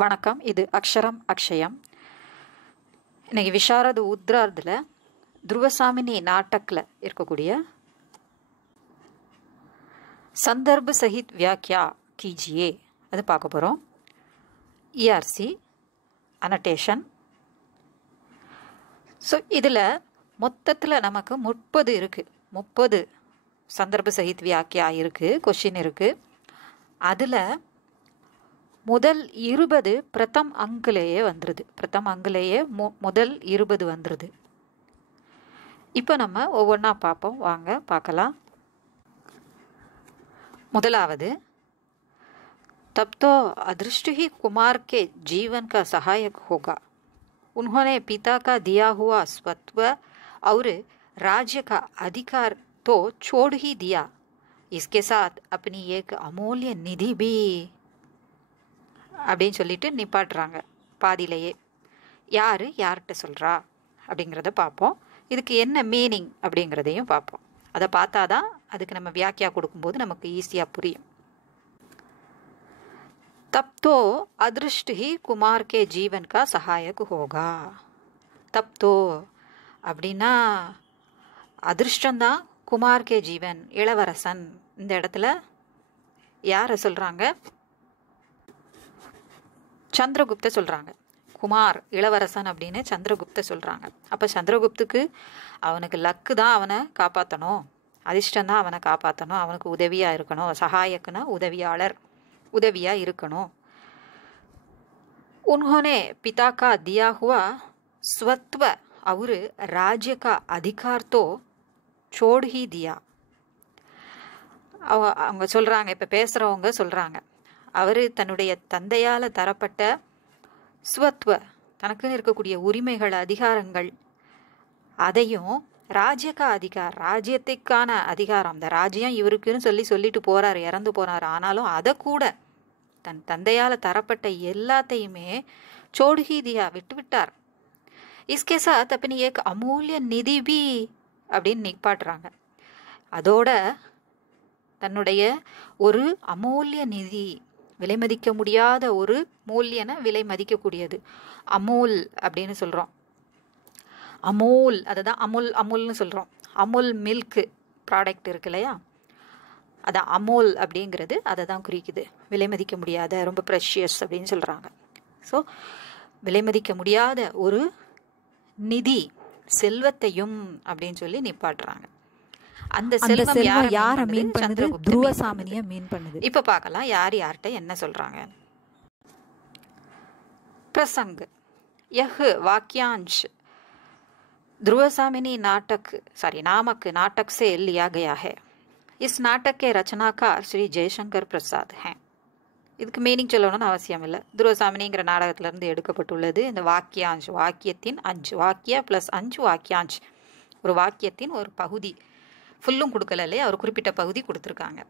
வணக்கம். இது அக்ஷரம் அக்ஷயம். இன்னைக்கு விஷாரது உத்ரார்தில் துருவசாமினி நாட்டக்கில் இருக்கக்கூடிய சந்தர்ப்ப சகித் வியாக்கியா கீஜியே அது பார்க்க போகிறோம். ERC annotation. ஸோ இதில் மொத்தத்தில் நமக்கு 30 இருக்குது. 30 சந்தர்ப்ப சகித் வியாக்கியா இருக்குது, கொஷின் இருக்குது. அதில் முதல் 20 பிரதம் அங்கிலேயே வந்துடுது. பிரதம் அங்கிலேயே முதல் 20 வந்துடுது. இப்போ நம்ம ஒவ்வொன்றா பார்ப்போம். வாங்க பார்க்கலாம். முதலாவது, तब तो अदृष्ट ही कुमार के जीवन का सहायक होगा. उन्होंने पिता का दिया हुआ स्वत्व और राज्य का अधिकार तो छोड़ ही दिया, इसके साथ अपनी एक अमूल्य निधि भी அப்படின்னு சொல்லிட்டு நிப்பாட்டுறாங்க பாதியிலேயே. யார் யார்கிட்ட சொல்கிறா அப்படிங்கிறத பார்ப்போம். இதுக்கு என்ன மீனிங் அப்படிங்கிறதையும் பார்ப்போம். அதை பார்த்தா தான் அதுக்கு நம்ம வியாக்கியா கொடுக்கும்போது நமக்கு ஈஸியாக புரியும். तब तो अदृष्ट ही कुमार के जीवन का सहायक होगा. तब तो அப்படின்னா அதிர்ஷ்டந்தான் குமார் கே ஜீவன், இளவரசன். இந்த இடத்துல யாரை சொல்கிறாங்க? சந்திரகுப்த சொல்கிறாங்க. குமார் இளவரசன் அப்படின்னு சந்திரகுப்த சொல்கிறாங்க. அப்போ சந்திரகுப்துக்கு அவனுக்கு லக்கு தான் அவனை காப்பாற்றணும், அதிர்ஷ்டம் தான் அவனை காப்பாற்றணும், அவனுக்கு உதவியாக இருக்கணும். சகாயக்குன்னா உதவியாளர், உதவியாக இருக்கணும். उन्होंने पिता का दिया हुआ स्वत्व और राज्य का अधिकार तो छोड़ ही दिया. அவங்க சொல்கிறாங்க, இப்போ பேசுகிறவங்க சொல்கிறாங்க, அவர் தன்னுடைய தந்தையால் தரப்பட்ட ஸ்வத்வ, தனக்குன்னு இருக்கக்கூடிய உரிமைகள், அதிகாரங்கள், அதையும் ராஜ்யக்கா அதிகார், ராஜ்யத்துக்கான அதிகாரம், அந்த ராஜ்யம் இவருக்குன்னு சொல்லிட்டு போகிறார், இறந்து போனார். ஆனாலும் அதை கூட தன் தந்தையால் தரப்பட்ட எல்லாத்தையுமே சோடுகீதியா விட்டுவிட்டார். இஸ்கே சாத் அப்பனி ஏக் அமூல்ய நிதி பி அப்படின்னு நிப்பாட்டுறாங்க. அதோட தன்னுடைய ஒரு அமூல்ய நிதி, விலை மதிக்க முடியாத ஒரு மூல்யனை விலை மதிக்கக்கூடியது, அமூல் அப்படின்னு சொல்கிறோம். அமூல், அதை தான் அமுல்னு சொல்கிறோம். அமுல் மில்க் ப்ராடக்ட் இருக்கு இல்லையா, அதான் அமூல் அப்படிங்கிறது அதை தான் குறிக்குது. விலை மதிக்க முடியாத, ரொம்ப ப்ரெஷியஸ் அப்படின்னு சொல்கிறாங்க. ஸோ விலை மதிக்க முடியாத ஒரு நிதி, செல்வத்தையும் அப்படின்னு சொல்லி நிப்பாட்டுறாங்க. அந்த செல்வம் யாரை மீன் பண்ணுது? துருவசாமினியை மீன் பண்ணுது. இப்போ பார்க்கலாம் யார் யார்கிட்ட என்ன சொல்கிறாங்க. प्रसंग, यह वाक्यांश ध्रुवसामिनी नामक नाटक से लिया गया है. इस नाटक के रचनाकार श्री जयशंकर प्रसाद हैं. இதுக்கு மீனிங் சொல்லணும்னு அவசியம் இல்லை. துருவசாமினிங்கிற நாடகத்திலிருந்து எடுக்கப்பட்டுள்ளது. இந்த வாக்கியாஞ்ச், வாக்கியத்தின் 5, வாக்கிய ப்ளஸ் 5 வாக்கியாஞ்ச், ஒரு வாக்கியத்தின் ஒரு பகுதி, ஃபுல்லும் கொடுக்கல இல்லையா, ஒரு குறிப்பிட்ட பகுதி கொடுத்துருக்காங்க,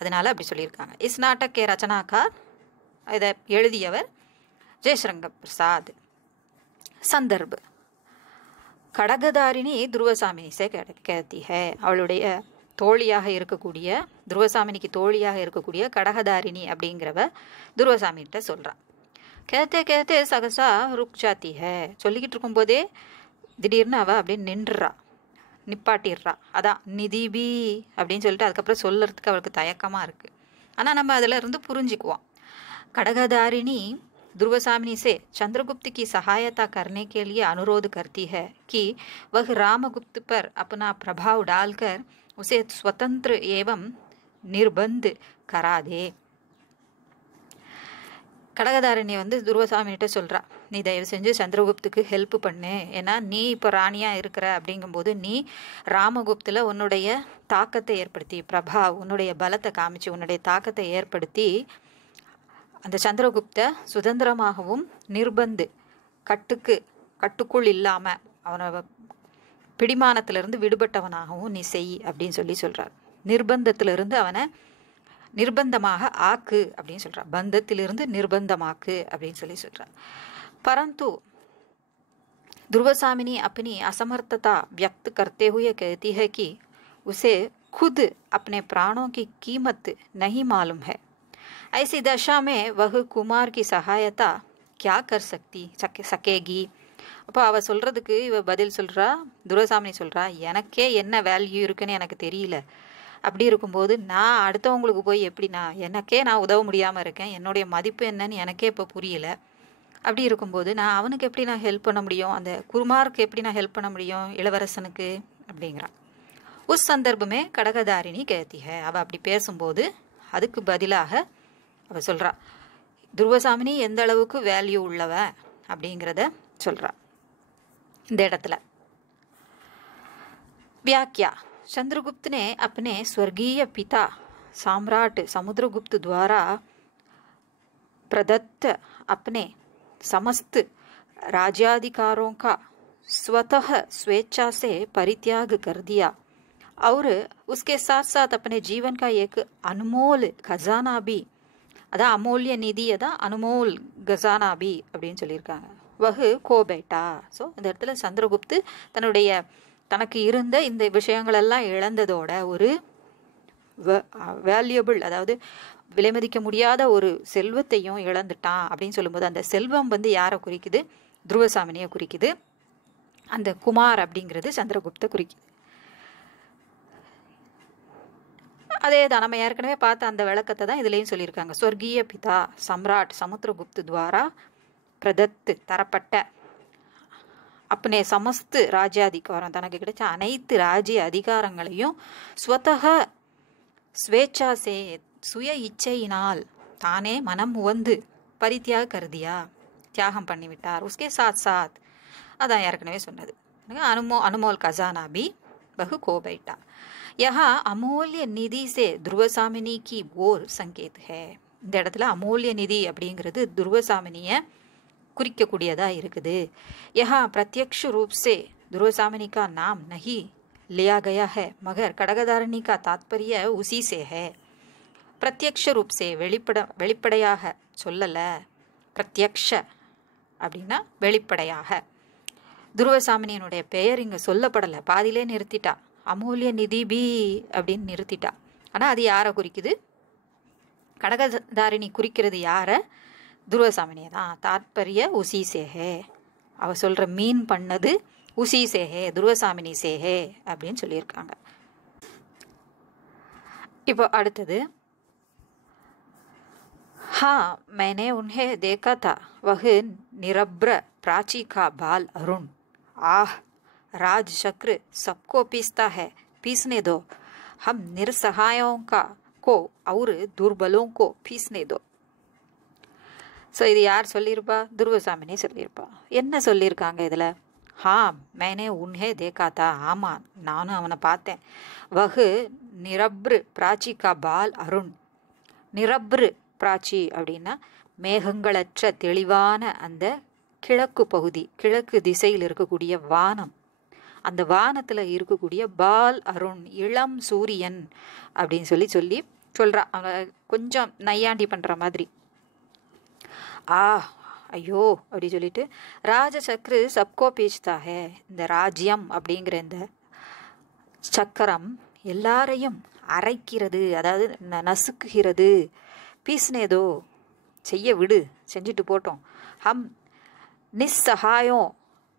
அதனால அப்படி சொல்லியிருக்காங்க. இஸ் நாட்டக் கே ரச்சனாக்கார், இதை எழுதியவர் ஜெயசங்கர் பிரசாத். சந்தர்ப், கடகதாரிணி துருவசாமினி சே கேத்தி ஹே, அவளுடைய தோழியாக இருக்கக்கூடிய, துருவசாமினிக்கு தோழியாக இருக்கக்கூடிய கடகதாரிணி அப்படிங்கிறவ துருவசாமிகிட்ட சொல்கிறான். கேத்தே கேத்தே சகசா ருக் ஜாத்தி ஹே, சொல்லிக்கிட்டு இருக்கும்போதே திடீர்னு அவள் அப்படின்னு நின்றுறா, நிப்பாட்டிடுறா. அதான் நிதிபி அப்படின்னு சொல்லிட்டு அதுக்கப்புறம் சொல்லறதுக்கு அவளுக்கு தயக்கமாக இருக்குது. ஆனால் நம்ம அதில் இருந்து புரிஞ்சுக்குவோம். கடகதாரிணி ध्रुवसामिनी से चंद्रगुप्त की सहायता करने के लिए अनुरोध करती है कि वह रामगुप्त पर अपना प्रभाव डालकर उसे स्वतंत्र एवं निर्बंध करा दे. கடகதாரிணி துருவசாமிகிட்ட சொல்கிறா, நீ தயவு செஞ்சு சந்திரகுப்துக்கு ஹெல்ப் பண்ணு, ஏன்னா நீ இப்போ ராணியாக இருக்கிற அப்படிங்கும்போது நீ ராமகுப்தில் உன்னுடைய தாக்கத்தை ஏற்படுத்தி, பிரபாவ், உன்னுடைய பலத்தை காமிச்சு, உன்னுடைய தாக்கத்தை ஏற்படுத்தி அந்த சந்திரகுப்த சுதந்திரமாகவும் நிர்பந்து, கட்டுக்குள் இல்லாமல், அவனை பிடிமானத்திலிருந்து விடுபட்டவனாகவும் நீ செய் அப்படின்னு சொல்கிறார். நிர்பந்தத்திலிருந்து அவனை நிர்பந்தமாக ஆக்கு அப்படின்னு சொல்கிறார். பந்தத்திலிருந்து நிர்பந்தமாக்கு அப்படின்னு சொல்கிறார். परंतु ध्रुवसामिनी अपनी असमर्थता व्यक्त करते हुए कहती है कि उसे खुद अपने प्राणों की कीमत नहीं मालूम है. ऐसी दशा में वह कुमार की सहायता क्या कर सकती सकेगी. அப்போ அவ சொல்றதுக்கு இவ பதில் சொல்றா, துர்வாசாமினி சொல்றா, எனக்கே என்ன வேல்யூ இருக்குன்னு எனக்கு தெரியல. அப்படி இருக்கும்போது நான் அடுத்தவங்களுக்கு போய் எப்படி எனக்கே நான் உதவ முடியாமல் இருக்கேன், என்னுடைய மதிப்பு என்னன்னு எனக்கே இப்போ புரியல. அப்படி இருக்கும்போது நான் அவனுக்கு எப்படி நான் ஹெல்ப் பண்ண முடியும், அந்த குருமாருக்கு எப்படி நான் ஹெல்ப் பண்ண முடியும், இளவரசனுக்கு அப்படிங்கிறான். உஸ் சந்தர்ப்பமே கடகதாரிணி कहती है. அவள் அப்படி பேசும்போது அதுக்கு பதிலாக அவள் சொல்கிறா, துர்வாசாமினி எந்த அளவுக்கு வேல்யூ உள்ளவ அப்படிங்கிறத சொல்கிறா இந்த இடத்துல. व्याख्या. चंद्रगुप्त ने अपने स्वर्गीय पिता सम्राट समुद्रगुप्त द्वारा प्रदत्त अपने समस्त राज्याधिकारों का स्वतः स्वेच्छा से परित्याग कर दिया और उसके साथ साथ अपने जीवन का एक अनमोल खजाना भी, अदा अमूल्य निधि, अदा अनमोल खजाना भी அப்படின்னு சொல்லியிருக்காங்க. வஹு கோபேட்டா. ஸோ இந்த இடத்துல சந்திரகுப்து தனக்கு இருந்த இந்த விஷயங்களெல்லாம் இழந்ததோட ஒரு வேல்யூபிள், அதாவது விலைமதிக்க முடியாத ஒரு செல்வத்தையும் இழந்துட்டான் அப்படின்னு சொல்லும்போது அந்த செல்வம் யாரை குறிக்குது, துர்வாசாமினியை குறிக்குது. அந்த குமார் அப்படிங்கிறது சந்திரகுப்த குறிக்குது. அதே தான் நம்ம ஏற்கனவே பார்த்த அந்த விளக்கத்தை தான் இதுலேயும் சொல்லியிருக்காங்க. ஸ்வர்கீய பிதா சம்ராட் சமுத்திரகுப்து துவாரா பிரதத்து தரப்பட்ட அப்பனே சமஸ்து ராஜ்யாதிகாரம், தனக்கு கிடைச்ச அனைத்து ராஜ்ய அதிகாரங்களையும் ஸ்வதக ஸ்வேச்சாசே சுய இச்சையினால் தானே மனம் உவந்து பரித்தியாக கருதியா தியாகம் பண்ணிவிட்டார். உஸ்கே சாத் சாத், அதான் ஏற்கனவே சொன்னது. அனுமோல் கசானா பி பகு கோபைட்டா. யஹா அமூல்ய நிதி சே துர்வாசாமினி கி ஓர் சங்கேத் ஹே. இந்த இடத்துல அமூல்ய நிதி அப்படிங்கிறது துர்வாசாமினியை குறிக்கக்கூடியதா இருக்குது. யஹா பிரத்யக்ஷ ரூப் சே துர்வாசாமினி கா நாம் நஹி लिया गया है मगर கடகதாரிணி का तात्पर्य उसी से है. பிரத்யக்ஷ ரூப் சே வெளிப்படையாக சொல்லல, பிரத்யக்ஷ அப்படின்னா வெளிப்படையாக. துர்வாசாமினியினுடைய பெயர் இங்க சொல்லப்படலை, பாதியிலே நிறுத்திட்டா. அமூல்ய நிதி பி அப்படின்னு நிறுத்திட்டா. ஆனால் அது யாரை குறிக்குது, கடகதாரிணி குறிக்கிறது யாரை, துர்வாசாமினியை தான். தாத்பரிய உசி சேஹே, அவ சொல்ற மீன் பண்ணது உசி சேஹே துர்வாசாமினி சேஹே அப்படின்னு சொல்லியிருக்காங்க. இப்போ அடுத்தது, हाँ मैंने उन्हें देखा था वह निरभ्र प्राची का बाल अरुण आह राज चक्र सबको पीसता है पीसने दो हम निरसहायों का को और दुर्बलों को पीसने दो. ஸோ இது யார் சொல்லியிருப்பா, துர்வாசாமினி சொல்லியிருப்பா. என்ன சொல்லியிருக்காங்க இதில், ஹா மேனே உன்ஹே தேக்காத்தா, ஆமாம் நானும் அவனை பார்த்தேன். வஹு நிரப்ரு பிராச்சி கா பால் அருண். நிரப்ரு பிராச்சி அப்படின்னா மேகங்களற்ற தெளிவான அந்த கிழக்கு பகுதி, கிழக்கு திசையில் இருக்கக்கூடிய வானம், அந்த வானத்தில் இருக்கக்கூடிய பால் அருண் இளம் சூரியன் அப்படின்னு சொல்கிறா. அவன் கொஞ்சம் நையாண்டி பண்ணுற மாதிரி. ஐயோ அப்படி சொல்லிட்டு, ராஜசக்ரு சப்கோ பீச்தா ஹே, இந்த ராஜ்யம் அப்படிங்கிற இந்த சக்கரம் எல்லாரையும் அரைக்கிறது, அதாவது நசுக்குகிறது. பீஸ்னேதோ செய்ய விடு, செஞ்சுட்டு போட்டோம். ஹம் நிஸ்ஸஹாயோ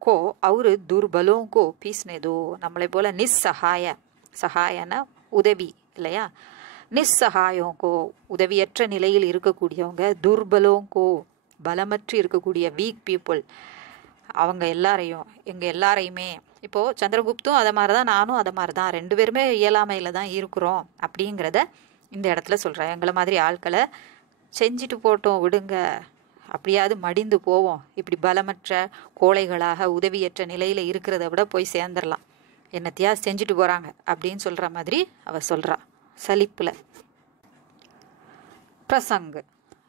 கோ அவரு துர்பலோ கோ பீஸ்னேதோ, நம்மளை போல நிஸ்ஸஹாய, சகாயன உதவி இல்லையா, நிஸ்ஸஹாயோங்கோ உதவியற்ற நிலையில் இருக்கக்கூடியவங்க, துர்பலோங்கோ பலமற்று இருக்கக்கூடிய வீக் பீப்புள், அவங்க எல்லாரையும் எங்கள் எல்லாரையுமே. இப்போது சந்திரகுப்தும் அதை மாதிரி தான், நானும் அதை மாதிரி தான், ரெண்டு பேருமே இயலாமையில் தான் இருக்கிறோம் அப்படிங்கிறத இந்த இடத்துல சொல்கிறேன். எங்களை மாதிரி ஆட்களை செஞ்சுட்டு போட்டோம் விடுங்க, அப்படியாவது மடிந்து போவோம், இப்படி பலமற்ற கோழைகளாக உதவியற்ற நிலையில் இருக்கிறத விட போய் சேர்ந்துடலாம், என்னத்தையா செஞ்சுட்டு போகிறாங்க அப்படின்னு சொல்கிற மாதிரி அவ சொல்கிறா सलिपुल. प्रसंग,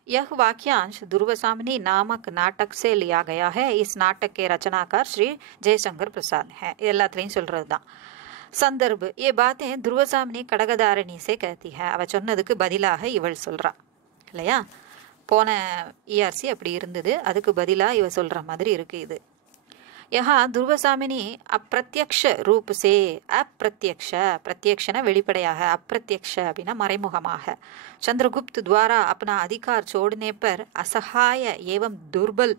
यह वाक्यांश दुर्वासामिनी नामक नाटक से लिया गया है. इस नाटक के रचनाकार श्री जयशंकर प्रसाद हैं. எல்லாத்தையும் சொல்றது தான். संदर्भ, ये बातें दुर्वासामिनी கடகதாரிணி से कहती है. அவ சொன்னதுக்கு பதிலாக இவள் சொல்றா இல்லையா. போன ERC அப்படி இருந்தது, அதுக்கு பதிலாக இவ சொல்ற மாதிரி இருக்கு இது. यहाँ துருவசாமினி அப்பிரத்யக்ஷ ரூப் சே அப்பிரத்யக்ஷ பிரத்யக்ஷன வெளிப்படையாக அப்பிரத்யக்ஷ அப்படின்னா மறைமுகமாக चंद्रगुप्त द्वारा अपना अधिकार छोड़ने पर असहाय एवं दुर्बल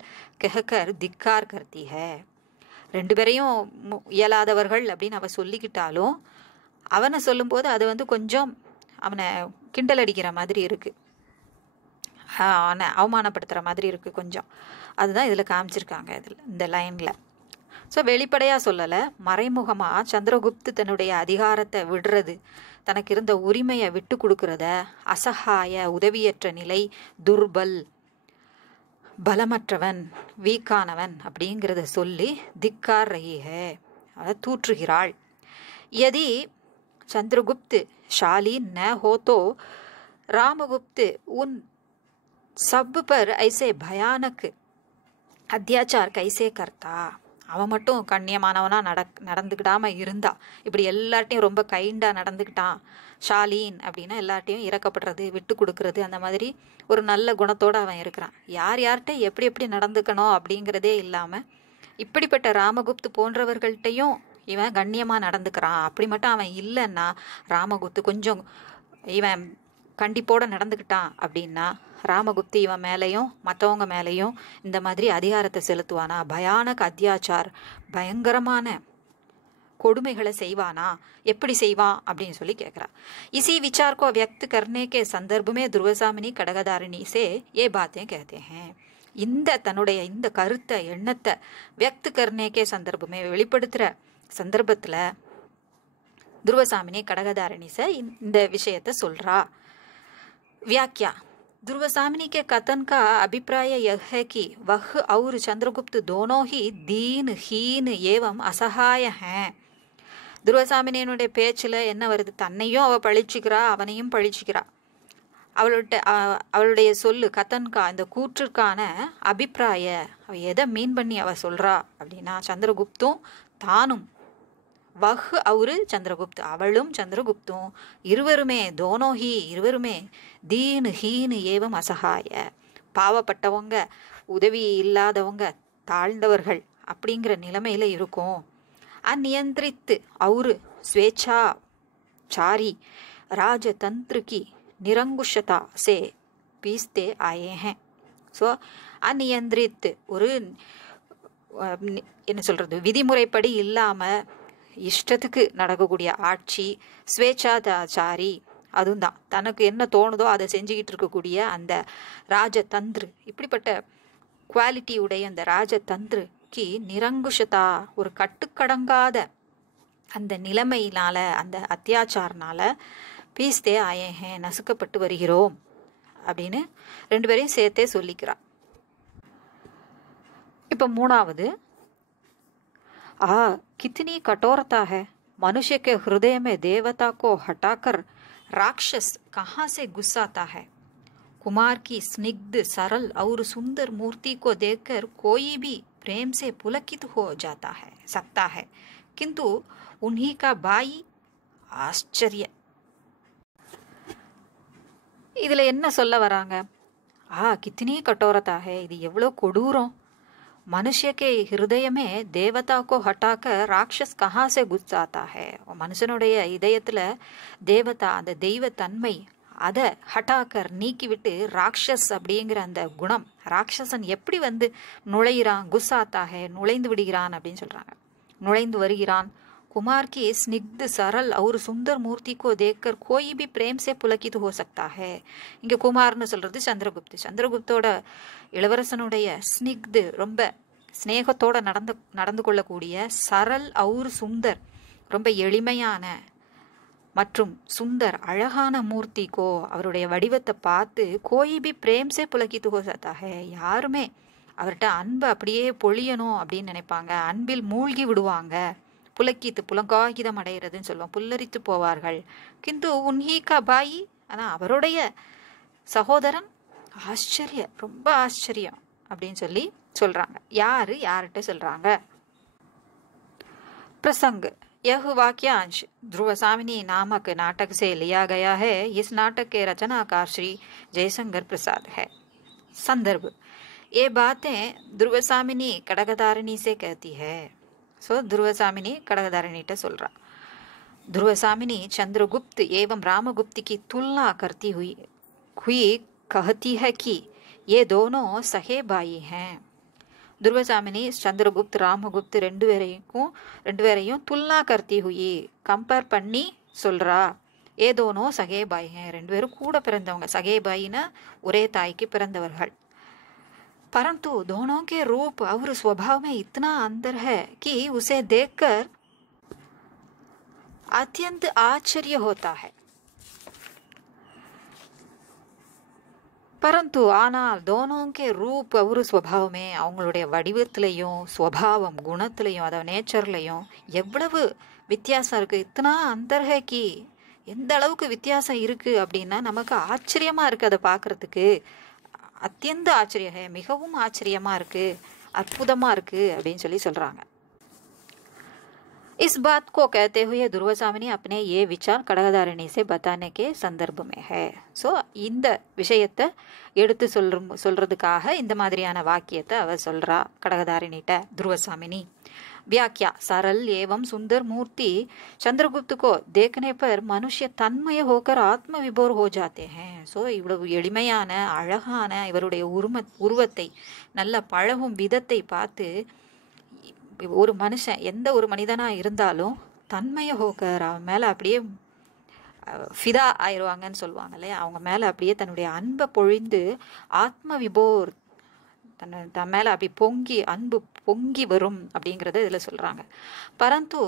कहकर धिक्कार करती है. ரெண்டு பேரையும் இயலாதவர்கள் அப்படின்னு அவ சொல்லிக்கிட்டாலும் அவனை சொல்லும்போது அது கொஞ்சம் அவனை கிண்டல் அடிக்கிற மாதிரி இருக்கு, அவனை அவமானப்படுத்துகிற மாதிரி இருக்கு கொஞ்சம். அதுதான் இதில் காமிச்சிருக்காங்க இந்த லைனில். ஸோ வெளிப்படையாக சொல்லலை, மறைமுகமாக சந்திரகுப்து தன்னுடைய அதிகாரத்தை விடுறது, தனக்கு இருந்த உரிமையை விட்டு கொடுக்கறத அசகாய உதவியற்ற நிலை, துர்பல் பலமற்றவன் வீக்கானவன் அப்படிங்கிறத சொல்லி திக்கார் ரஹிஹே அதை தூற்றுகிறாள். யதி சந்திரகுப்து ஷாலி ந ஹோதோ ராமகுப்து உன் சப் பர் ஐசே பயானக் அத்தியாச்சார் கைசே கர்த்தா. அவன் மட்டும் கண்ணியமானவனா நடந்துக்கிடாம இருந்தா, இப்படி எல்லார்ட்டையும் ரொம்ப கைண்டாக நடந்துக்கிட்டான். ஷாலீன் அப்படின்னா எல்லார்ட்டையும் இறக்கப்படுறது, விட்டு கொடுக்கறது, அந்த மாதிரி ஒரு நல்ல குணத்தோடு அவன் இருக்கிறான். யார்கிட்ட எப்படி எப்படி நடந்துக்கணும் அப்படிங்கிறதே இல்லாமல் இப்படிப்பட்ட ராமகுப்து போன்றவர்கள்ட்டையும் இவன் கண்ணியமாக நடந்துக்கிறான். அப்படி மட்டும் அவன் இல்லைன்னா, ராமகுப்து கொஞ்சம் இவன் கண்டிப்போடு நடந்துக்கிட்டான் அப்படின்னா ராமகுப்தி இவன் மேலேயும் மற்றவங்க மேலேயும் இந்த மாதிரி அதிகாரத்தை செலுத்துவானா, பயானக் அத்தியாச்சார் பயங்கரமான கொடுமைகளை செய்வானா, எப்படி செய்வான் அப்படின்னு சொல்லி கேட்குறா. இசி விசார் को व्यक्त करने के संदर्भ में துருவசாமினி கடகதாரிணி से ये बातें कहते हैं. இந்த தன்னுடைய இந்த கருத்தை எண்ணத்தை व्यक्त करने के संदर्भ में வெளிப்படுத்துகிற சந்தர்ப்பத்தில் துருவசாமினி கடகதாரிணி से இந்த விஷயத்தை சொல்கிறா. व्याख्या. ध्रुवसामिनी के कथन का अभिप्राय यह है कि वह और चंद्रगुप्त दोनों ही दीन हीन एवं असहाय हैं. துருவசாமினியனுடைய பேச்சில் என்ன வருது, தன்னையும் அவள் பழிச்சுக்கிறா, அவனையும் பழிச்சுக்கிறா. அவளுடைய சொல்லு கத்தன்கா, இந்த கூற்றுக்கான அபிப்பிராய அவள் எதை மீன் பண்ணி அவள் சொல்கிறா அப்படின்னா, சந்திரகுப்தும் தானும், வஹ் அவரு சந்திரகுப்து அவளும் சந்திரகுப்தும் இருவருமே, தோனோஹி இருவருமே, தீனு ஹீனு ஏவம் அசகாய பாவப்பட்டவங்க, உதவி இல்லாதவங்க, தாழ்ந்தவர்கள் அப்படிங்கிற நிலைமையில இருக்கும். அந்நியந்திரித்து அவரு ஸ்வேச்சா சாரி ராஜதந்திர கி நிரங்குஷதா சே பீஸ்தே ஆயே ஹேன். ஸோ அந்நியந்திரித்து ஒரு என்ன சொல்றது, விதிமுறைப்படி இல்லாமல் இஷ்டத்துக்கு நடக்கக்கூடிய ஆட்சி, ஸ்வேச்சாச்சாரி அதுவும் தான், தனக்கு என்ன தோணுதோ அதை செஞ்சுக்கிட்டு இருக்கக்கூடிய அந்த ராஜதந்திரு, இப்படிப்பட்ட குவாலிட்டி உடைய அந்த ராஜதந்திருக்கு நிரங்குஷதா ஒரு கட்டுக்கடங்காத அந்த நிலைமையினால, அந்த அத்தியாச்சாரனால பீஸ்தே ஆயேஹே நசுக்கப்பட்டு வருகிறோம் அப்படின்னு ரெண்டு பேரையும் சேர்த்தே சொல்லிக்கிறான். இப்போ மூணாவது, कितनी कठोरता है, मनुष्य के हृदय में देवता को हटाकर राक्षस कहाँ से घुस आता है. कुमार की स्निग्ध सरल और सुंदर मूर्ति को देखकर कोई भी प्रेम से पुलकित हो जाता है सकता है, किंतु उन्हीं का भाई आश्चर्य. இதுல என்ன சொல்ல வராங்க, कितनी कठोरता है, இது எவ்வளோ கொடூரம். मनुष्य के हृदय में देवता को हटाकर राक्षस कहाँ से घुस आता है. மனுஷனுடைய இதயத்துல தேவதா அந்த தெய்வ தன்மை அதை ஹட்டாக்கர் நீக்கிவிட்டு ராட்சஸ் அப்படிங்கிற அந்த குணம், ராட்சசன் எப்படி நுழைகிறான், குஸ்ஸாத்தாக நுழைந்து விடுகிறான் அப்படின்னு சொல்றாங்க, நுழைந்து வருகிறான். குமார் की स्निग्ध सरल और सुंदर मूर्ति को देखकर कोई भी प्रेम से पुलकित हो सकता है. இங்க குமார்னு சொல்றது சந்திரகுப்து, சந்திரகுப்தோட இளவரசனுடைய ஸ்னிக்து ரொம்ப ஸ்னேகத்தோட நடந்து கொள்ளக்கூடிய, சரல் அவுர் சுந்தர் ரொம்ப எளிமையான மற்றும் சுந்தர் அழகான மூர்த்திக்கோ அவருடைய வடிவத்தை பார்த்து கோயிபி பிரேம்சே புலக்கித்து ஹோசத்தாக யாருமே அவர்கிட்ட அன்பு அப்படியே பொழியணும் அப்படின்னு நினைப்பாங்க, அன்பில் மூழ்கி விடுவாங்க. புலக்கித்து புலங்காகிதம் அடைகிறதுன்னு சொல்லுவோம், புல்லரித்து போவார்கள். கிந்து உன்ஹீகா பாயி, ஆனால் அவருடைய சகோதரன் ஆச்சரிய ரொம்ப ஆச்சரியம் அப்படின்னு சொல்லி சொல்றாங்க. யார்கிட்ட சொல்றாங்க. प्रसंग, यह वाक्यांश ध्रुवसामिनी नामक नाटक से लिया गया है. इस नाटक के रचनाकार श्री जयशंकर प्रसाद है. संदर्भ, ये बातें ध्रुवसामिनी கடகதாரிணி से कहती है. सो ध्रुवसामिनी கடகதாரிணிட்ட சொல்றா. ध्रुवसामिनी चंद्रगुप्त एवं रामगुप्त की तुलना करती हुई कहती है कि ये दोनों सगे भाई हैं. ध्रुवसामिनी चंद्रगुप्त रामगुप्त ரெண்டு பேரையும் तुलना करती हुई கம்பேர் பண்ணி சொல்றா. ये दोनों सगे भाई हैं. ரெண்டு பேரும் கூட பிறந்தவங்க. सगे भाईனா ஒரே தாய்க்கு பிறந்தவர்கள். परंतु दोनों के रूप और स्वभाव में इतना अंतर है कि उसे देखकर अत्यंत आश्चर्य होता है. परंतु ஆனால் दोनों के रूप और स्वभाव में அவங்களுடைய வடிவத்திலையும் स्वभावம் குணத்திலையும் அதாவது நேச்சர்லையும் எவ்வளவு வித்தியாசம் இருக்கு. இத்தனா अंतर है कि எந்த அளவுக்கு வித்தியாசம் இருக்கு அப்படின்னா நமக்கு ஆச்சரியமா இருக்கு அதை பார்க்கறதுக்கு. அத்தியந்த ஆச்சரிய மிகவும் ஆச்சரியமா இருக்கு, அற்புதமா இருக்கு அப்படின்னு சொல்லி சொல்றாங்க. इस बात को कहते हुए ध्रुवसामिनी अपने ये विचार கடகதாரிணி से बताने के संदर्भ में है. ஸோ இந்த விஷயத்தை எடுத்து சொல்றதுக்காக இந்த மாதிரியான வாக்கியத்தை அவர் சொல்றா கடகதாரிணிட்ட ध्रुवसामिनी. व्याख्या सरल एवं सुंदर मूर्ति चंद्रगुप्त को देखने पर मनुष्य तन्मय होकर आत्मविभोर हो जाते हैं. ஸோ இவ்வளவு எளிமையான அழகான இவருடைய உருவத்தை நல்ல பழகும் விதத்தை பார்த்து ஒரு மனுஷன் எந்த ஒரு மனிதனா இருந்தாலும் தன்மய ஹோக்கர் அவன் மேல அப்படியே ஃபிதா ஆயிடுவாங்கன்னு சொல்லுவாங்க இல்லையா. அவங்க மேல அப்படியே தன்னுடைய அன்பை பொழிந்து ஆத்ம விபோர் தன் மேல அப்படி பொங்கி அன்பு பொங்கி வரும் அப்படிங்கறத இதுல சொல்றாங்க. परंतु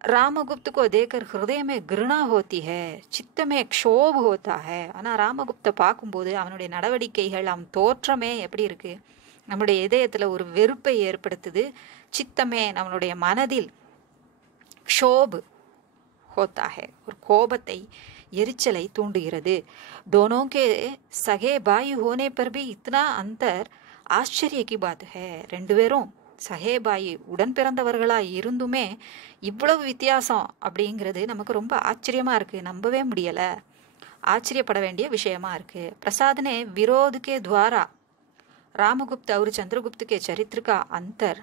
रामगुप्त को देखकर हृदय में घृणा होती है, चित्त में क्षोभ होता है. ஆனா ராமகுப்த பார்க்கும்போது அவனுடைய நடவடிக்கைகள் அவன் தோற்றமே எப்படி இருக்கு, நம்முடைய இதயத்துல ஒரு வெறுப்பை ஏற்படுத்துது. சித்தமே நம்மளுடைய மனதில் க்ஷோப் होता है, ஒரு கோபத்தை எரிச்சலை தூண்டுகிறது. दोनों के सगे भाई होने पर भी इतना अंतर आश्चर्य की बात है. ரெண்டு பேரும் சகே பாய் உடன் பிறந்தவர்களா இருந்துமே இவ்வளவு வித்தியாசம் அப்படிங்கிறது நமக்கு ரொம்ப ஆச்சரியமா இருக்கு, நம்பவே முடியல, ஆச்சரியப்பட வேண்டிய விஷயமா இருக்கு. प्रसाद ने विरोध के द्वारा रामगुप्त और चंद्रगुप्त के चरित्र का अंतर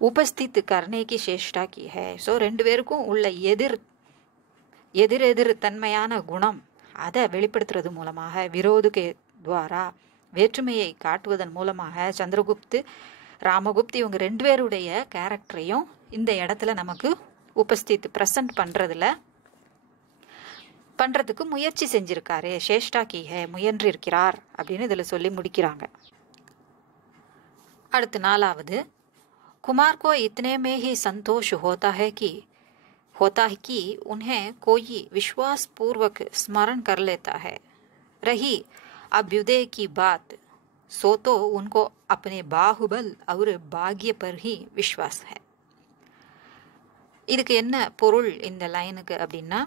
उपस्थित करने की चेष्टा की है. ஸோ ரெண்டு பேருக்கும் உள்ள எதிர் தன்மையான குணம் அதை வெளிப்படுத்துறது மூலமாக விரோதுகே துவாரா வேற்றுமையை காட்டுவதன் மூலமாக சந்திரகுப்து ராமகுப்த் இவங்க ரெண்டு பேருடைய கேரக்டரையும் இந்த இடத்துல நமக்கு உபஸ்தித் பிரசன்ட் பண்றதுக்கு முயற்சி செஞ்சிருக்காரு. சேஷ்டா கி ஹே முயன்றிருக்கிறார் அப்படின்னு இதுல சொல்லி முடிக்கிறாங்க. அடுத்து நாலாவது, कुमार को इतने में ही संतोष होता है कि उन्हें कोई विश्वास पूर्वक स्मरण कर लेता है. रही अभ्युदय की बात, सो तो उनको अपने बाहुबल और भाग्य पर ही विश्वास है. இதுக்கு என்ன பொருள் இந்த லைனுக்கு அப்படின்னா,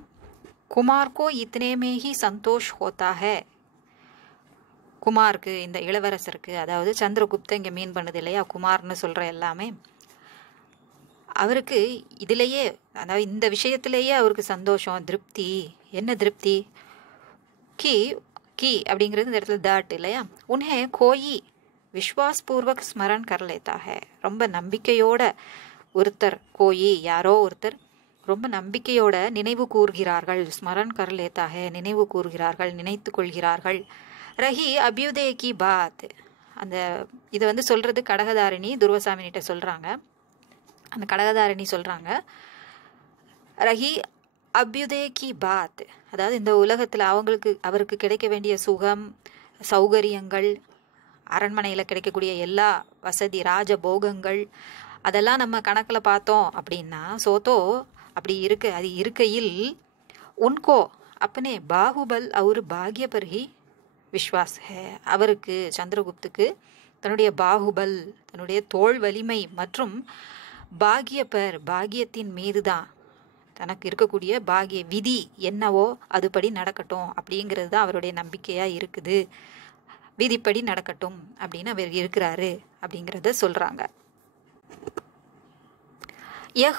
कुमार को इतने में ही संतोष होता है, குமாருக்கு இந்த இளவரசருக்கு அதாவது சந்திரகுப்த இங்க மீன் பண்ணது இல்லையா, குமார்னு சொல்ற எல்லாமே அவருக்கு இதுலயே அதாவது இந்த விஷயத்திலேயே அவருக்கு சந்தோஷம், திருப்தி. என்ன திருப்தி? கி அப்படிங்கிறது இந்த இடத்துல தாட் இல்லையா. உன்ஹே கோயி விஸ்வாஸ் பூர்வக் ஸ்மரன் கர் லேத்தா ஹே, ரொம்ப நம்பிக்கையோட ஒருத்தர், கோயி யாரோ ஒருத்தர் ரொம்ப நம்பிக்கையோட நினைவு கூறுகிறார்கள். ஸ்மரன் கர் லேத்தா ஹே நினைவு கூறுகிறார்கள், நினைத்து கொள்கிறார்கள். ரஹி அபியுதய கி பாத், அந்த இதை வந்து சொல்றது கடகதாரிணி துருவசாமினிட்ட சொல்றாங்க. அந்த கடகதாரிணி சொல்றாங்க, ரஹி அபியுதய கி பாத், அதாவது இந்த உலகத்துல அவருக்கு கிடைக்க வேண்டிய சுகம் சௌகரியங்கள், அரண்மனையில கிடைக்கக்கூடிய எல்லா வசதி ராஜபோகங்கள் அதெல்லாம் நம்ம கணக்குல பார்த்தோம் அப்படின்னா சோதோ அப்படி இருக்கு. அது இருக்கையில் உன்கோ अपने बाहुबल और भाग्य पर ही விஸ்வாஸ் ஹே, அவருக்கு சந்திரகுப்துக்கு தன்னுடைய பாகுபல் தன்னுடைய தோள் வலிமை மற்றும் பாகியத்தின் மீதுதான் தனக்கு இருக்கக்கூடிய பாகிய விதி என்னவோ அதுபடி நடக்கட்டும் அப்படிங்கிறது தான் அவருடைய நம்பிக்கையா இருக்குது. விதிப்படி நடக்கட்டும் அப்படின்னு அவர் இருக்கிறாரு அப்படிங்கிறத சொல்றாங்க. यह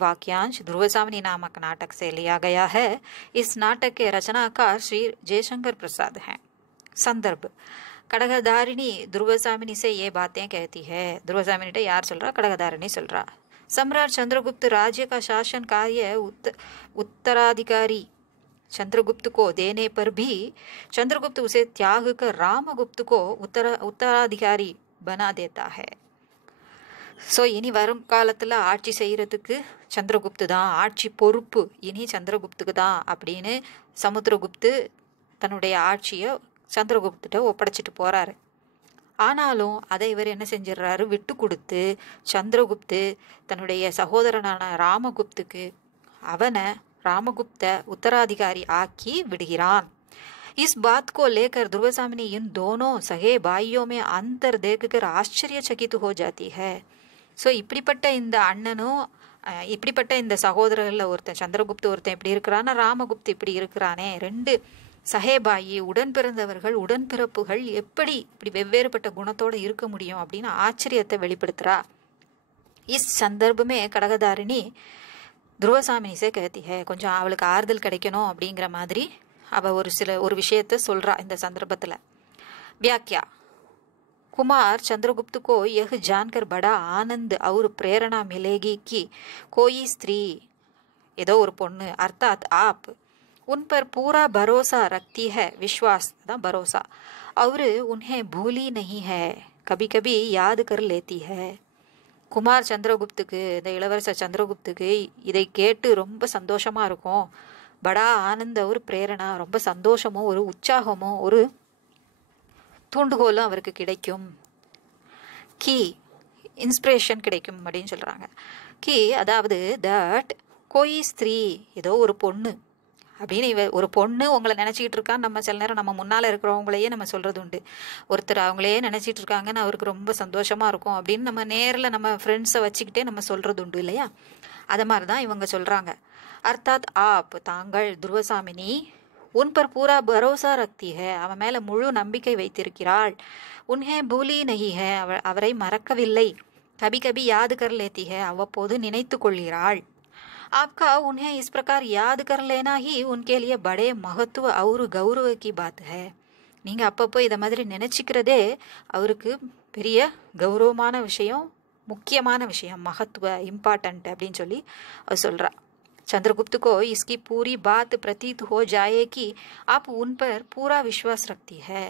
वाक्यांश ध्रुवसामिनी नामक नाटक से लिया गया है. इस नाटक के रचनाकार श्री जयशंकर प्रसाद हैं. संदर्भ கடகதாரிணி துருவசாமினி से ये बातें कहती है. துருவசாமினிட்ட யார் சொல்றா? கடகதாரிணி சொல்றா. सम्राट चंद्रगुप्त राज्य का शासन कार्य उत्तराधिकारी चंद्रगुप्त को देने पर भी चंद्रगुप्त उसे त्याग कर रामगुप्त को उत्तराधिकारी बना देता है. ஸோ இனி வரும் காலத்தில் ஆட்சி செய்கிறதுக்கு சந்திரகுப்து தான் ஆட்சி பொறுப்பு, இனி சந்திரகுப்துக்கு தான் அப்படின்னு சமுத்திரகுப்து தன்னுடைய ஆட்சியை சந்திரகுப்திட்ட ஒப்படைச்சிட்டு போகிறாரு. ஆனாலும் அதை இவர் என்ன செஞ்சிடறாரு? விட்டு கொடுத்து சந்திரகுப்து தன்னுடைய சகோதரனான ராமகுப்துக்கு அவனை ராமகுப்த உத்தராதிகாரி ஆக்கி விடுகிறான். इस बात को लेकर दुर्वासामिनी इन दोनों सगे भाइयों में अंतर देखकर आश्चर्यचकित हो जाती है. ஸோ இப்படிப்பட்ட இந்த அண்ணனும் இப்படிப்பட்ட இந்த சகோதரர்களில் ஒருத்தன் சந்திரகுப்து ஒருத்தன் இப்படி இருக்கிறான்னா ராமகுப்து இப்படி இருக்கிறானே, ரெண்டு சஹேபாயி உடன் பிறந்தவர்கள் உடன்பிறப்புகள் எப்படி இப்படி வெவ்வேறுபட்ட குணத்தோடு இருக்க முடியும் அப்படின்னு ஆச்சரியத்தை வெளிப்படுத்துகிறா. இஸ் சந்தர்ப்பமே கடகதாரிணி துருவசாமினிஸே कहती है. கொஞ்சம் அவளுக்கு ஆறுதல் கிடைக்கணும் அப்படிங்கிற மாதிரி அவள் ஒரு விஷயத்த சொல்கிறா இந்த சந்தர்ப்பத்தில். व्याख्या कुमार चंद्रगुप्त को यह जानकर बड़ा आनंद और प्रेरणा मिलेगी कि कोई स्त्री ஏதோ ஒரு பொண்ணு अर्थात आप उन पर पूरा भरोसा रखती है, विश्वास தான் भरोसा, और उन्हें भूली नहीं है, कभी कभी याद कर लेती है. குமார் சந்திரகுப்துக்கு, இந்த இளவரசர் சந்திரகுப்துக்கு இதை கேட்டு ரொம்ப சந்தோஷமா இருக்கும். படா ஆனந்த ஒரு பிரேரணா, ரொம்ப சந்தோஷமும் ஒரு உற்சாகமும் ஒரு தூண்டுகோலும் அவருக்கு கிடைக்கும். கி இன்ஸ்பிரேஷன் கிடைக்கும் அப்படின்னு சொல்றாங்க. கி அதாவது தட் கோயி ஸ்திரீ, ஏதோ ஒரு பொண்ணு அப்படின்னு ஒரு பொண்ணு உங்களை நினச்சிக்கிட்டு இருக்கான்னு நம்ம சில நேரம் நம்ம முன்னால் இருக்கிறவங்களையே நம்ம சொல்கிறது உண்டு. ஒருத்தர் அவங்களையே நினச்சிட்டு இருக்காங்கன்னு அவருக்கு ரொம்ப சந்தோஷமாக இருக்கும் அப்படின்னு நம்ம நேரில் நம்ம ஃப்ரெண்ட்ஸை வச்சுக்கிட்டே நம்ம சொல்கிறது உண்டு இல்லையா? அதை மாதிரி தான் இவங்க சொல்கிறாங்க. அர்த்தாத் ஆப் தாங்கள் துருவசாமினி உன் பர் பூரா பரோசா ரக்தி ஹே, அவன் மேலே முழு நம்பிக்கை வைத்திருக்கிறாள். உன்ஹே பூலி நஹி ஹே, அவரை மறக்கவில்லை. கபி கபி யாது கர் லேத்தி ஹே, அவ்வப்போது நினைத்து கொள்கிறாள். आपका उन्हें इस प्रकार याद कर लेना ही उनके लिए बड़े महत्व और गौरव की बात है. நீங்கள் அப்பப்போ இதை மாதிரி நினச்சிக்கிறதே அவருக்கு பெரிய கௌரவமான விஷயம், முக்கியமான விஷயம், மகத்துவ இம்பார்ட்டன்ட் அப்படின்னு சொல்லி அவர் சொல்கிறா. चंद्रगुप्त को इसकी पूरी बात प्रतीत हो जाए कि आप उन पर पूरा विश्वास रखती है.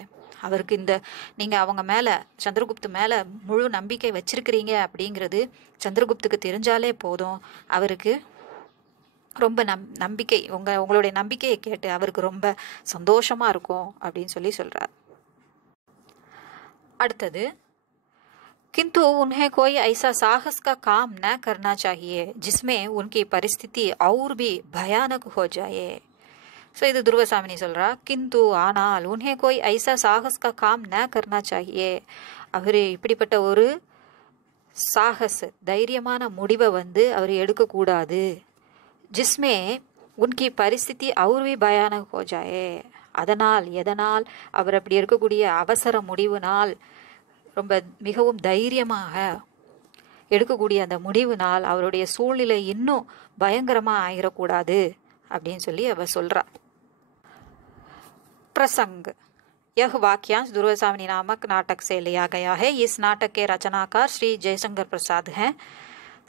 அவருக்கு இந்த நீங்கள் அவங்க மேலே சந்திரகுப்து மேலே முழு நம்பிக்கை வச்சிருக்கிறீங்க அப்படிங்கிறது சந்திரகுப்துக்கு தெரிஞ்சாலே போதும், அவருக்கு ரொம்ப நம்பிக்கை உங்களுடைய நம்பிக்கையை கேட்டு அவருக்கு ரொம்ப சந்தோஷமாக இருக்கும் அப்படின்னு சொல்லி சொல்கிறார். அடுத்தது किंतु उन्हें कोई ऐसा साहस का काम न करना चाहिए जिसमें उनकी परिस्थिति और भी भयानक हो जाए. ஸோ இது துருவசாமினி சொல்கிறா. கிந்து ஆனால் உன்ஹே கோய் ஐசா சாகஸ் கா காம் ந கர்னா சாஹியே, அவர் இப்படிப்பட்ட ஒரு சாகஸ் தைரியமான முடிவை அவர் எடுக்கக்கூடாது. ஜிஸ்மே உன்கி பரிஸ்திதி और भी भयानक हो जाए, அதனால் எதனால் அவர் அப்படி இருக்கக்கூடிய அவசர முடிவுனால் ரொம்ப மிகவும் தைரியமாக எடுக்கக்கூடிய அந்த முடிவுனால் அவருடைய சூழ்நிலை இன்னும் பயங்கரமாக ஆகிடக்கூடாது அப்படின்னு சொல்லி அவர் சொல்கிறா. प्रसंग यह वाक्यांश दुर्वासामिनी नामक नाटक से लिया गया है. इस नाटक के रचनाकार श्री जयशंकर प्रसाद हैं.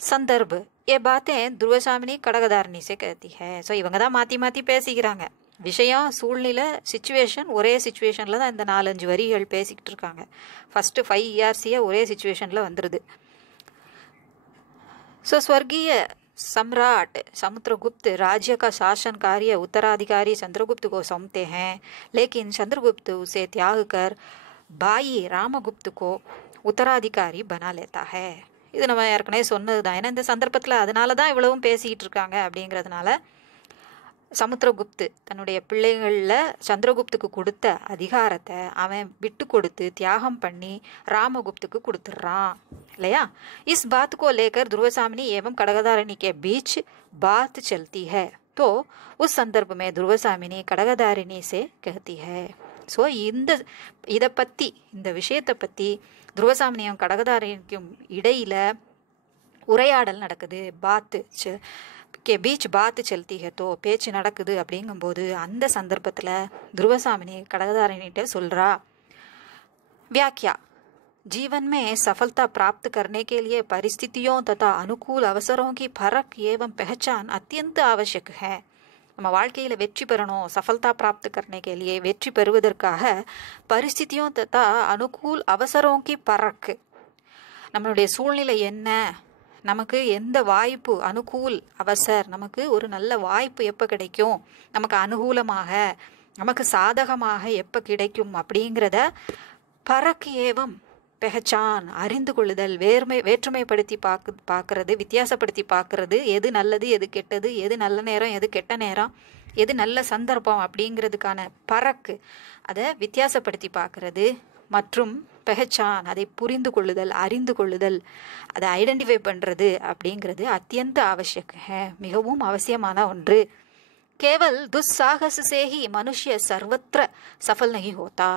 संदर्भ ये बातें दुर्वासामिनी கடகதாரிணி से कहती है. ஸோ இவங்க தான் மாற்றி மாற்றி பேசிக்கிறாங்க. விஷயம் சூழ்நிலை சிச்சுவேஷன் ஒரே சிச்சுவேஷனில் தான் இந்த 4-5 வரிகள் பேசிக்கிட்டு இருக்காங்க. ஃபஸ்ட்டு 5 இயர்ஸியாக ஒரே சிச்சுவேஷனில் வந்துடுது. ஸோ स्वर्गीय सम्राट समुद्रगुप्त राज्य का शासन कार्य उत्तराधिकारी चंद्रगुप्त को सौंपते हैं, लेकिन चंद्रगुप्त उसे त्याग कर भाई रामगुप्त को उत्तराधिकारी बना लेता है. இது நம்ம ஏற்கனவே சொன்னது தான். ஏன்னா இந்த சந்தர்ப்பத்தில் அதனால தான் இவ்வளவும் பேசிக்கிட்டு இருக்காங்க. அப்படிங்கிறதுனால சமுத்திரகுப்து தன்னுடைய பிள்ளைகளில் சந்திரகுப்துக்கு கொடுத்த அதிகாரத்தை அவன் விட்டு கொடுத்து தியாகம் பண்ணி ராமகுப்துக்கு கொடுத்துட்றான் இல்லையா? इस बात को लेकर दुर्वासामिनी एवं கடகதாரிணி के बीच बात चलती है, तो उस संदर्भ में दुर्वासामिनी கடகதாரிணி से कहती है. ஸோ இதை பற்றி இந்த விஷயத்தை பற்றி துருவசாமினியும் கடகதாரிணிக்கும் இடையில் உரையாடல் நடக்குது. பாத்து கே பீச் பாத்து செலுத்தி ஹேத்தோ பேச்சு நடக்குது அப்படிங்கும்போது அந்த சந்தர்ப்பத்தில் துருவசாமினி கடகதாரிணிகிட்ட சொல்கிறா, व्याख्या जीवन में सफलता प्राप्त करने के लिए परिस्थितियों तथा अनुकूल अवसरों की फर्क एवं पहचान अत्यंत आवश्यक है. நம்ம வாழ்க்கையில் வெற்றி பெறணும், சஃபல்தா பிராப்த் करने के लिए வெற்றி பெறுவதற்காக परिस्थितियों तथा अनुकूल अवसरों की फर्क, நம்மளுடைய சூழ்நிலை என்ன, நமக்கு எந்த வாய்ப்பு அனுகூல் அவசர், நமக்கு ஒரு நல்ல வாய்ப்பு எப்போ கிடைக்கும், நமக்கு அனுகூலமாக நமக்கு சாதகமாக எப்போ கிடைக்கும் அப்படிங்கிறத பரக்கு ஏவம் பெஹச்சான் அறிந்து கொள்ளுதல், வேற்றுமைப்படுத்தி பார்க்கறது, வித்தியாசப்படுத்தி பார்க்கறது, எது நல்லது எது கெட்டது, எது நல்ல நேரம் எது கெட்ட நேரம், எது நல்ல சந்தர்ப்பம் அப்படிங்கிறதுக்கான பரக்கு, அதை வித்தியாசப்படுத்தி பார்க்கறது மற்றும் பெஹச்சான் அதை புரிந்து கொள்ளுதல், அறிந்து கொள்ளுதல், அதை ஐடென்டிஃபை பண்ணுறது அப்படிங்கிறது அத்தியந்த அவசியக் ஹே, மிகவும் அவசியமான ஒன்று. கேவல் துஸ்சாகஸ் से ही मनुष्य सर्वत्र सफल नहीं होता.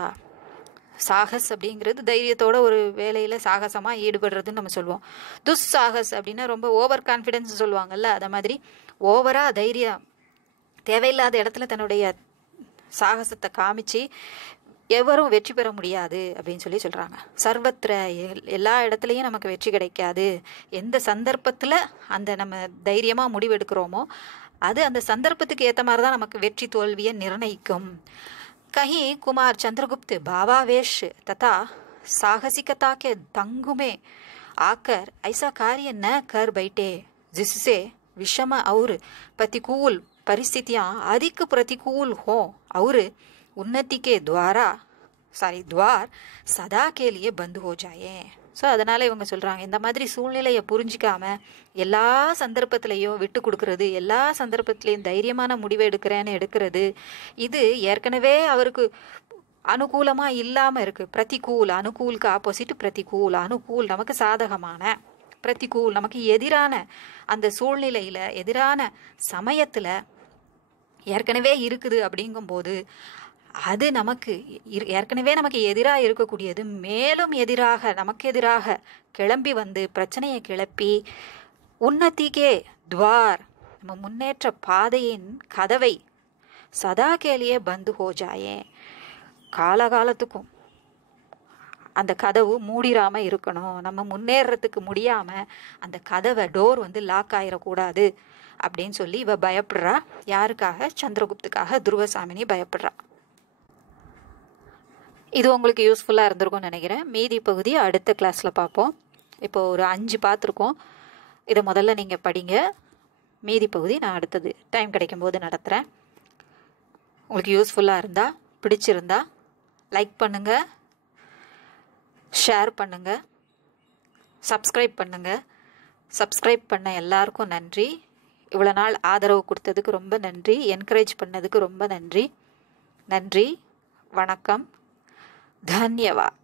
சாகஸ் அப்படிங்கிறது தைரியத்தோட ஒரு வேலையில் சாகசமாக ஈடுபடுறதுன்னு நம்ம சொல்லுவோம். துஸ்சாகஸ் அப்படின்னா ரொம்ப ஓவர் கான்ஃபிடென்ஸ் சொல்லுவாங்கல்ல, அதை மாதிரி ஓவராக தைரியம் தேவையில்லாத இடத்துல தன்னுடைய சாகசத்தை காமிச்சு எவரும் வெற்றி பெற முடியாது அப்படின்னு சொல்கிறாங்க. சர்வத்திர எல்லா இடத்துலையும் நமக்கு வெற்றி கிடைக்காது. எந்த சந்தர்ப்பத்தில் அந்த நம்ம தைரியமாக முடிவெடுக்கிறோமோ அது அந்த சந்தர்ப்பத்துக்கு ஏற்ற மாதிரி தான் நமக்கு வெற்றி தோல்வியை நிர்ணயிக்கும். कहीं कुमार चंद्रगुप्त भावावेश तथा साहसिकता के दंगु में आकर ऐसा कार्य न कर बैठे जिससे विषम और प्रतिकूल परिस्थितियां अधिक प्रतिकूल हो और उन्नति के द्वार सदा के लिए बंद हो जाए. ஸோ அதனால் இவங்க சொல்கிறாங்க, இந்த மாதிரி சூழ்நிலையை புரிஞ்சிக்காம எல்லா சந்தர்ப்பத்திலையும் விட்டு கொடுக்கறது, எல்லா சந்தர்ப்பத்திலையும் தைரியமான முடிவை எடுக்கிறது, இது ஏற்கனவே அவருக்கு அனுகூலமாக இல்லாமல் இருக்குது. பிரதிகூல், அனுகூலுக்கு ஆப்போசிட் பிரதிகூல். அனுகூல் நமக்கு சாதகமான, பிரதிகூல் நமக்கு எதிரான அந்த சூழ்நிலையில் எதிரான சமயத்தில் ஏற்கனவே இருக்குது. அப்படிங்கும்போது அது நமக்கு ஏற்கனவே நமக்கு எதிராக இருக்கக்கூடியது மேலும் நமக்கு எதிராக கிளம்பி வந்து பிரச்சனையை கிளப்பி உன்னதிக்கே துவார், நம்ம முன்னேற்ற பாதையின் கதவை சதா கேலியே பந்து ஹோஜாயே, காலகாலத்துக்கும் அந்த கதவு மூடிராமல் இருக்கணும். நம்ம முன்னேறத்துக்கு முடியாமல் அந்த கதவை டோர் வந்து லாக் ஆயிடக்கூடாது அப்படின்னு சொல்லி இவ பயப்படுறா. யாருக்காக? சந்திரகுப்துக்காக துருவசாமினி பயப்படுறா. இது உங்களுக்கு யூஸ்ஃபுல்லாக இருந்திருக்கும்னு நினைக்கிறேன். மீதி பகுதி அடுத்த கிளாஸில் பார்ப்போம். இப்போது ஒரு 5 பார்த்துருக்கோம். இதை முதல்ல நீங்கள் படிங்க. மீதி பகுதி நான் அடுத்தது டைம் கிடைக்கும்போது நடத்துகிறேன். உங்களுக்கு யூஸ்ஃபுல்லாக இருந்தால், பிடிச்சிருந்தா லைக் பண்ணுங்கள், ஷேர் பண்ணுங்கள், சப்ஸ்கிரைப் பண்ணுங்கள். சப்ஸ்கிரைப் பண்ண எல்லாருக்கும் நன்றி. இவ்வளோ நாள் ஆதரவு கொடுத்ததுக்கு ரொம்ப நன்றி. என்கரேஜ் பண்ணதுக்கு ரொம்ப நன்றி. நன்றி, வணக்கம், धन्यवाद.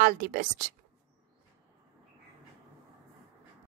All the best.